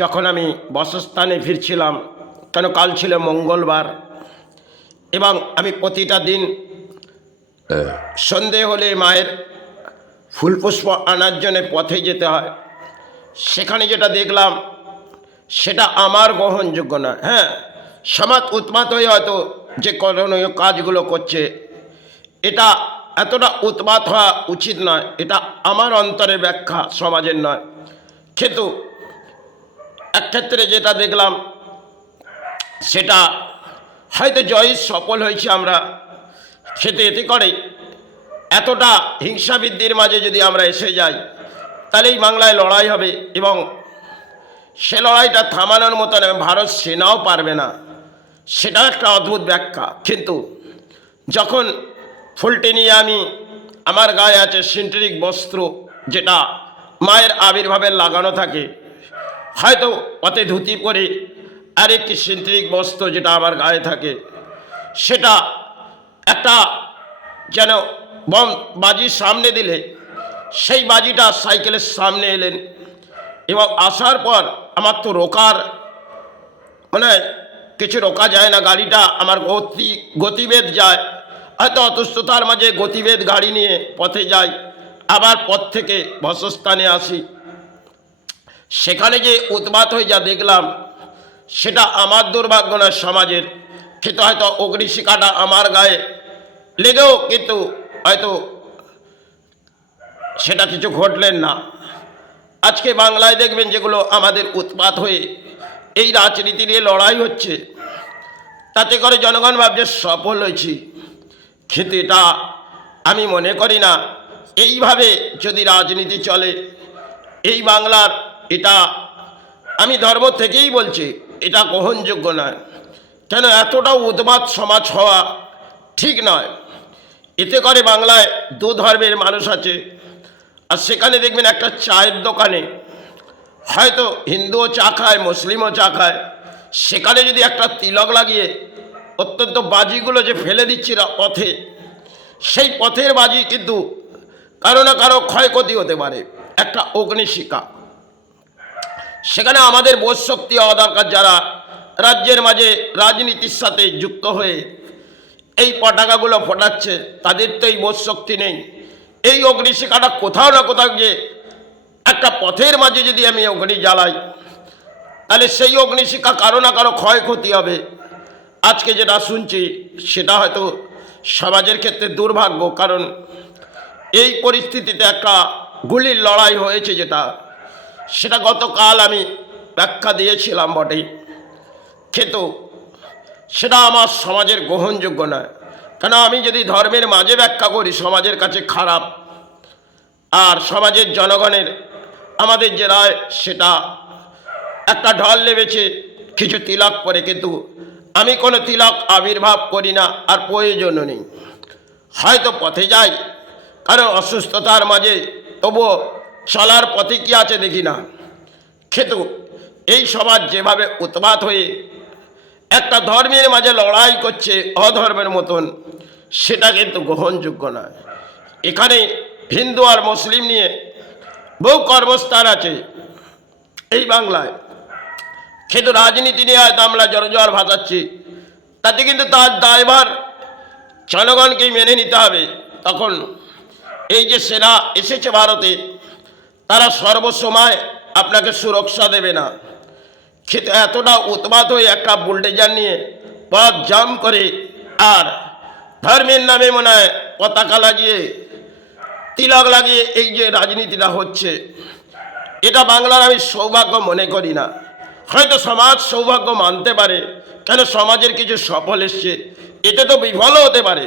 যখন আমি বাসস্থানে ফিরছিলাম, কেন কাল ছিল মঙ্গলবার, এবং আমি প্রতিটা দিন সন্ধে হলে মায়ের ফুলপুষ্প আনার জন্য পথে যেতে হয়। সেখানে যেটা দেখলাম সেটা আমার গ্রহণযোগ্য না। হ্যাঁ, সমাজ উন্মাদ হয়ে হয়তো যে করণীয় কাজগুলো করছে, এটা এতটা উন্মাদ হওয়া উচিত নয়। এটা আমার অন্তরের ব্যাখ্যা, সমাজের নয়। কিন্তু এক ক্ষেত্রে যেটা দেখলাম সেটা হয়তো জয় সফল হয়েছে আমরা, সেটা এতে করে এতটা হিংসা বৃদ্ধির মাঝে যদি আমরা এসে যাই, তাহলেই বাংলায় লড়াই হবে, এবং সে লড়াইটা থামানোর মতন ভারত সেনাও পারবে না। সেটা একটা অদ্ভুত ব্যাখ্যা। কিন্তু যখন ফুলটি নিয়ে আমি, আমার গায়ে আছে সিন্থেটিক বস্ত্র, যেটা মায়ের আবির্ভাবের লাগানো থাকে, হয়তো পথে ধুতি পরে আরেকটি সিন্থেটিক বস্ত্র যেটা আমার গায়ে থাকে, সেটা একটা যেন বম বাজির সামনে দিলে সেই বাজিটা সাইকেলের সামনে এলেন, এবং আসার পর আমার তো রোকার মানে কিছু রোকা যায় না, গাড়িটা আমার গতিবেদ যায়, হয়তো অসুস্থতার মাঝে গতিবেদ গাড়ি নিয়ে পথে যাই, আবার পথ থেকে বাসস্থানে আসি। সেখানে যে উৎপাত হয়ে যা দেখলাম সেটা আমার দুর্ভাগ্য নয়, সমাজের। কিন্তু হয়তো অগ্নিশিখাটা আমার গায়ে লেগেও কিন্তু হয়তো সেটা কিছু ঘটলেন না। আজকে বাংলায় দেখবেন যেগুলো আমাদের উৎপাত হয়ে এই রাজনীতি নিয়ে লড়াই হচ্ছে, তাতে করে জনগণ ভাবছে সফল হয়েছি। কিন্তু এটা আমি মনে করি না এইভাবে যদি রাজনীতি চলে এই বাংলার, এটা আমি ধর্ম থেকেই বলছি, এটা গ্রহণযোগ্য নয়। কেন এতটাও উন্মাদ সমাজ হওয়া ঠিক নয়। এতে করে বাংলায় দু ধর্মের মানুষ আছে, আর সেখানে দেখবেন একটা চায়ের দোকানে হয়তো হিন্দুও চা খায়, মুসলিমও চা খায়, সেখানে যদি একটা তিলক লাগিয়ে অত্যন্ত বাজিগুলো যে ফেলে দিচ্ছি পথে, সেই পথের বাজি কিন্তু কারো না কারো ক্ষয়ক্ষতি হতে পারে, একটা অগ্নিশিখা। সেখানে আমাদের বোধশক্তি হওয়া দরকার, যারা রাজ্যের মাঝে রাজনীতির সাথে যুক্ত হয়ে এই পতাকাগুলো ফোটাচ্ছে, তাদের তো এই বোধশক্তি নেই। এই অগ্নিশিখাটা কোথাও না কোথাও গিয়ে একটা পথের মাঝে যদি আমি অগ্নি জ্বালাই, তাহলে সেই অগ্নিশিখা কারো না কারো ক্ষয়ক্ষতি হবে। আজকে যেটা শুনছি সেটা হয়তো সমাজের ক্ষেত্রে দুর্ভাগ্য, কারণ এই পরিস্থিতিতে একটা গুলির লড়াই হয়েছে, যেটা সেটা গতকাল আমি ব্যাখ্যা দিয়েছিলাম বটেই, কিন্তু সেটা আমার সমাজের গ্রহণযোগ্য নয়। কেন আমি যদি ধর্মের মাঝে ব্যাখ্যা করি সমাজের কাছে খারাপ, আর সমাজের জনগণের আমাদের যে রায় সেটা একটা ঢল নেমেছে কিছু তিলক পরে, কিন্তু আমি কোনো তিলক আবির্ভাব করি না, আর প্রয়োজনও নেই। হয়তো পথে যাই কারণ অসুস্থতার মাঝে, তবুও চলার পথে কি আছে দেখি না। কিন্তু এই সমাজ যেভাবে উৎপাত হয়ে একটা ধর্মের মাঝে লড়াই করছে অধর্মের মতন, সেটা কিন্তু গ্রহণযোগ্য নয়। এখানে হিন্দু আর মুসলিম নিয়ে বহু কর্মস্থান আছে এই বাংলায়, কিন্তু রাজনীতি নিয়ে হয়তো আমরা জড়জড় ভাসাচ্ছি, তাতে কিন্তু তার দায়ভার জনগণকেই মেনে নিতে হবে। তখন এই যে সেনা এসেছে ভারতে, তারা সর্বসময় আপনাকে সুরক্ষা দেবে না। কিন্তু এতটা উৎপাত হয়ে একটা বুলডোজার নিয়ে পথ জাম করে, আর ধর্মের নামে মনে হয় পতাকা লাগিয়ে তিলক লাগিয়ে এই যে রাজনীতিটা হচ্ছে, এটা বাংলার আমি সৌভাগ্য মনে করি না। হয়তো সমাজ সৌভাগ্য মানতে পারে, কেন সমাজের কিছু সফল এসছে, এতে তো বিফলও হতে পারে।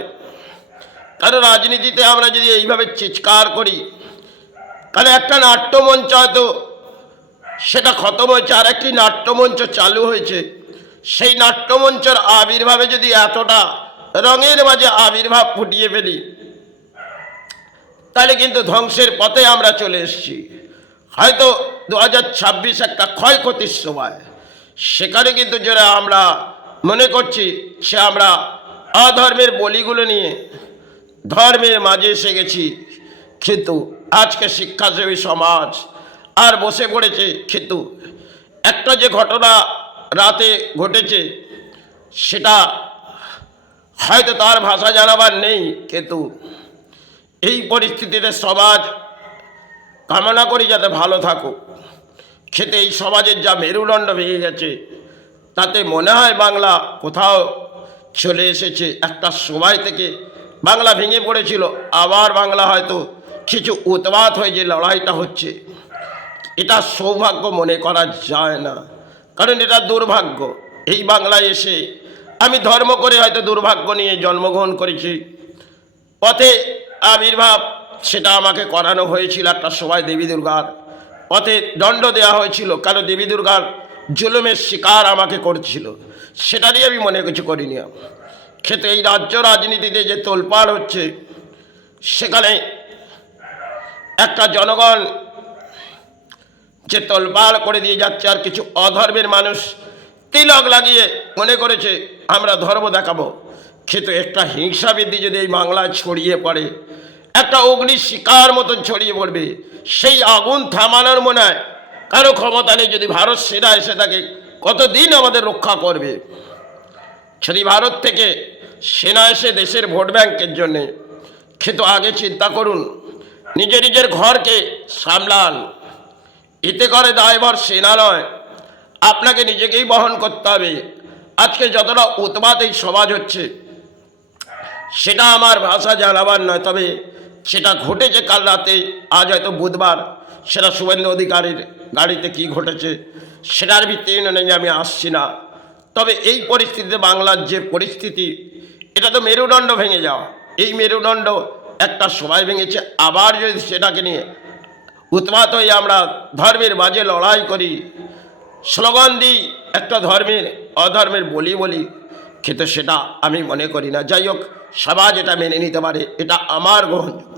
কারণ রাজনীতিতে আমরা যদি এইভাবে চিৎকার করি, কারণ একটা নাট্যমঞ্চ হয়তো সেটা খতম হয়েছে, আর একটি নাট্যমঞ্চ চালু হয়েছে, সেই নাট্যমঞ্চের আবির্ভাবে যদি এতটা রঙের মাঝে আবির্ভাব ফুটিয়ে ফেলি, তাহলে কিন্তু ধ্বংসের পথে আমরা চলে এসেছি। হয়তো 2026 একটা ক্ষয়ক্ষতির সময়, সেখানে কিন্তু যারা আমরা মনে করছি সে আমরা অধর্মের বলিগুলো নিয়ে ধর্মের মাঝে এসে গেছি। কিন্তু আজকে শিক্ষাসেবী সমাজ আর বসে পড়েছে, কিন্তু একটা যে ঘটনা রাতে ঘটেছে সেটা হয়তো তার ভাষা জানাবার নেই, কিন্তু এই পরিস্থিতিতে সমাজ কামনা করি যাতে ভালো থাকুক। খেতে এই সমাজের যা মেরুদণ্ড ভেঙে গেছে তাতে মনে হয় বাংলা কোথাও চলে এসেছে। একটা সময় থেকে বাংলা ভেঙে পড়েছিল, আবার বাংলা হয়তো কিছু উৎপাত হয়ে যে লড়াইটা হচ্ছে, এটা সৌভাগ্য মনে করা যায় না, কারণ এটা দুর্ভাগ্য। এই বাংলায় এসে আমি ধর্ম করে হয়তো দুর্ভাগ্য নিয়ে জন্মগ্রহণ করেছি। পথে আবির্ভাব সেটা আমাকে করানো হয়েছিল একটা সময় দেবী দুর্গার, পথে দণ্ড দেওয়া হয়েছিল, কারণ দেবী দুর্গার জুলুমের শিকার আমাকে করছিল, সেটা নিয়ে আমি মনে কিছু করিনি। কিন্তু এই রাজ্য রাজনীতিতে যে তোলপাড় হচ্ছে, সেখানে একটা জনগণ যে তোলপাড় করে দিয়ে যাচ্ছে, আর কিছু অধর্মের মানুষ তিলক লাগিয়ে মনে করেছে আমরা ধর্ম দেখাবো। কিন্তু একটা হিংসাবৃদ্ধি যদি এই বাংলায় ছড়িয়ে পড়ে, একটা অগ্নি শিকার মতন ছড়িয়ে পড়বে, সেই আগুন থামানোর মনে হয় কারো ক্ষমতা নেই। যদি ভারত সেনা এসে থাকে, কতদিন আমাদের রক্ষা করবে? যদি ভারত থেকে সেনা এসে দেশের ভোট ব্যাংকের জন্যে, কিন্তু আগে চিন্তা করুন, নিজের নিজের ঘরকে সামলান। এতে করে দায়ভার সেনা নয়, আপনাকে নিজেকেই বহন করতে হবে। আজকে যতটা উৎপাত এই সমাজ হচ্ছে, সেটা আমার ভাষা জানাবার নয়, তবে সেটা ঘটেছে কাল রাতে, আজ হয়তো বুধবার, সেটা শুভেন্দু অধিকারীর গাড়িতে কি ঘটেছে সেটার ভিত্তিতে নিয়ে আমি আসছি না। তবে এই পরিস্থিতিতে বাংলার যে পরিস্থিতি, এটা তো মেরুদণ্ড ভেঙে যাওয়া। এই মেরুদণ্ড একটা সময় ভেঙেছে, আবার যদি সেটাকে নিয়ে উৎপাত হয়ে আমরা ধর্মের মাঝে লড়াই করি, স্লোগান দিই, একটা ধর্মের অধর্মের বলি, কিন্তু সেটা আমি মনে করি না। যাই হোক, সমাজ এটা মেনে নিতে পারে, এটা আমার গ্রহণযোগ্য।